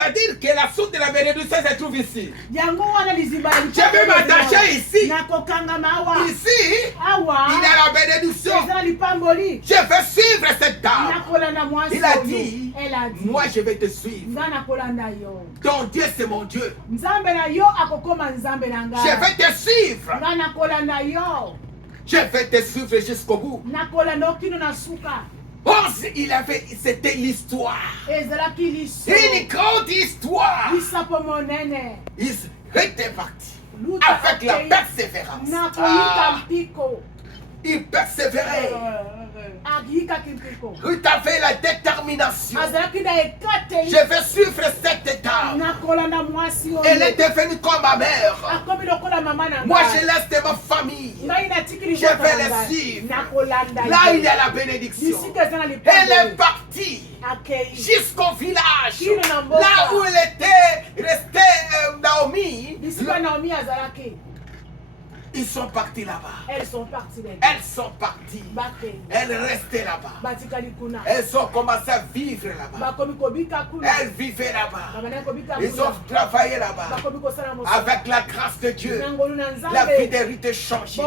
C'est-à-dire que la source de la bénédiction se trouve ici. Je vais m'attacher ici. Ici, il y a la bénédiction. Je vais suivre cette dame. Il a dit, moi je vais te suivre. Ton Dieu c'est mon Dieu. Je vais te suivre. Je vais te suivre jusqu'au bout. Oh, c'était l'histoire. Une grande histoire. Il était parti avec la persévérance. Il persévérait. Ruth avait la détermination. Je vais suivre cette étape. Elle est devenue comme ma mère. Moi, je laisse ma famille. Je vais les suivre. Là, il y a la bénédiction. Elle est partie jusqu'au village. Là où elle était restée, Naomi. Ils sont partis là-bas. Elles sont parties. Elles sont parties. Elles restaient là-bas. Elles ont commencé à vivre là-bas. Elles vivaient là-bas. Ils ont travaillé là-bas. Avec la grâce de Dieu, la vie de Ruth est changée.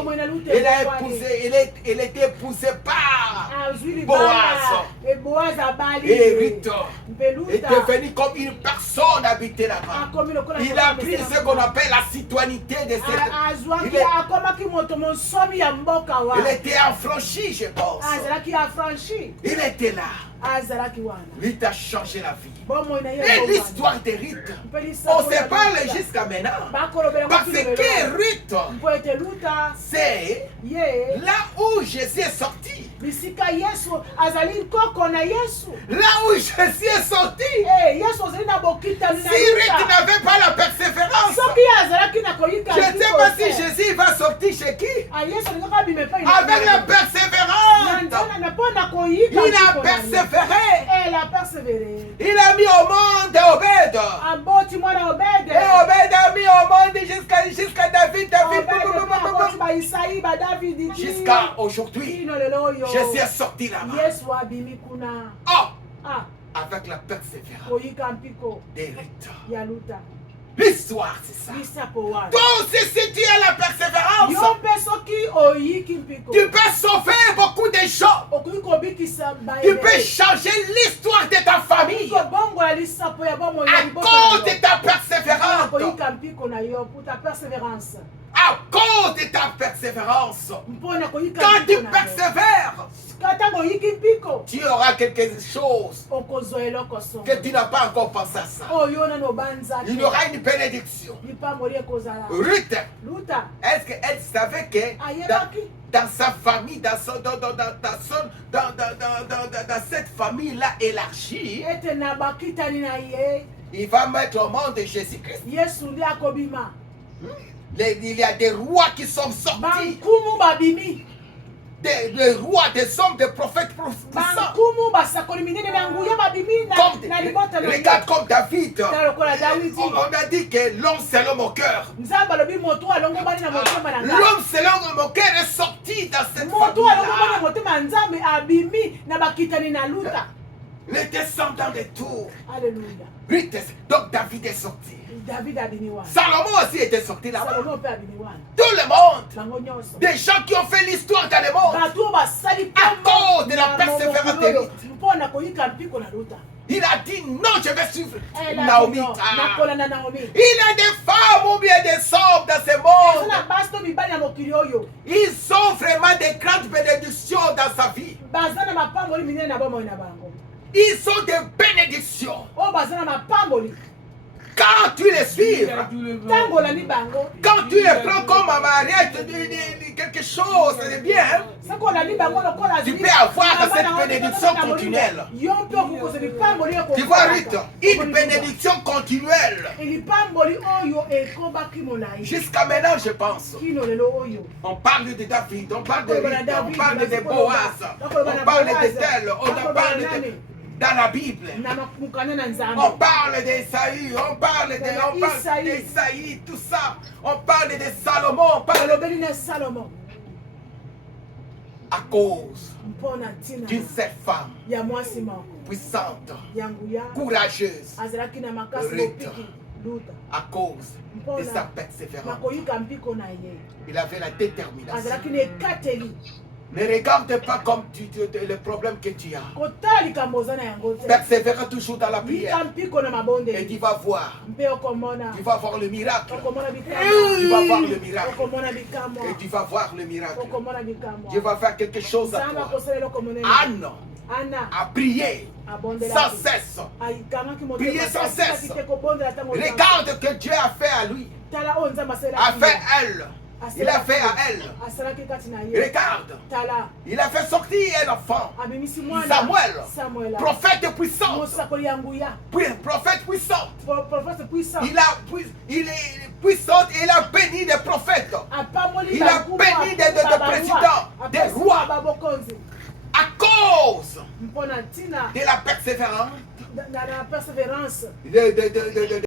Elle était épousée par Boaz. Et Ruth est devenue comme une personne habitée là-bas. Il a pris ce qu'on appelle la citoyenneté de cette. Il était affranchi, je pense. Il était là. Ruth a changé la vie. Et l'histoire de Ruth, on se parle jusqu'à maintenant. Parce que Ruth, c'est là où Jésus est sorti. Là où Jésus est sorti. Si Ruth n'avait pas la persévérance, je ne sais pas si Jésus va sortir chez qui. Avec la persévérance. Il a persévéré. Elle a persévéré. Il a mis au monde Obed. Et Obed a mis au monde jusqu'à David. Jusqu'à aujourd'hui. Jésus est sorti là-bas. Oh, avec la persévérance des Ruth. L'histoire, c'est ça. Donc, si tu as la persévérance, tu peux sauver beaucoup de gens. Tu peux changer l'histoire de ta famille à cause de ta persévérance. À cause de ta persévérance. Quand tu persévères, tu auras quelque chose que tu n'as pas encore pensé à ça. Il y aura une bénédiction. Ruth, est-ce qu'elle savait que dans sa famille, dans cette famille-là élargie, il va mettre au monde Jésus-Christ. Il y a des rois qui sont sortis. Des rois, des hommes, des prophètes puissants. Regarde comme David. On a dit que l'homme selon mon cœur. L'homme selon mon cœur est sorti dans cette famille-là. Les descendants de Tours. Alléluia. Donc David est sorti. David a béni. Salomon aussi était sorti là-bas. Tout le monde. Des gens qui ont fait l'histoire dans le monde. À cause de la persévérance de Ruth. Il a dit non, je vais suivre Naomi. Il y a des femmes ou bien des hommes dans ce monde. Ils ont vraiment des grandes bénédictions dans sa vie. Ils ont des bénédictions. Quand tu les suis, quand tu les prends comme un mariage, quelque chose de bien, tu peux avoir cette bénédiction continuelle. Tu vois, Ruth, une bénédiction continuelle. Jusqu'à maintenant, je pense. On parle de David, on parle de Ruth, on parle de Boaz, on parle de tel, on parle de... Dans la Bible, on parle d'Esaïe, on parle d'Esaïe, tout ça. On parle de Salomon, on parle de Salomon. À cause d'une seule femme puissante, yanguya courageuse, azalaki na makasi Rita. mopiki luta à cause de sa mpona persévérance. nakoyika mpiko na ye Il avait la détermination. azalaki na ekateli Ne regarde pas comme le problème que tu as. kotala likambo oza na yango te Persévère toujours dans la yika prière. mpiko na Et mabondeli tu vas voir. mpe okomona Tu vas voir le miracle. okomona Tu vas voir le bikamwa miracle. okomona bikamwa Et tu vas voir le miracle. okomona bikamwa Dieu va faire quelque chose à nzambe toi. akosalela okomonela Anne ana a prié sans abondelaki cesse. ayikangaki Prier sans cesse. te kobondela ntango Regarde ce que Dieu a fait à lui. tala oyo nzambe A fait elle. Il a fait à elle. asalaki kati na ye Regarde. tala Il a fait sortir un enfant. abimisi mwana Samuel. Prophète puissant. mosakoli ya nguya Prophète puissant. prophète puissant Il est puissant et il a béni des prophètes. apamoli Il a béni des présidents, des rois. babokonzi À cause mpona ntina de la persévérance na persévérance de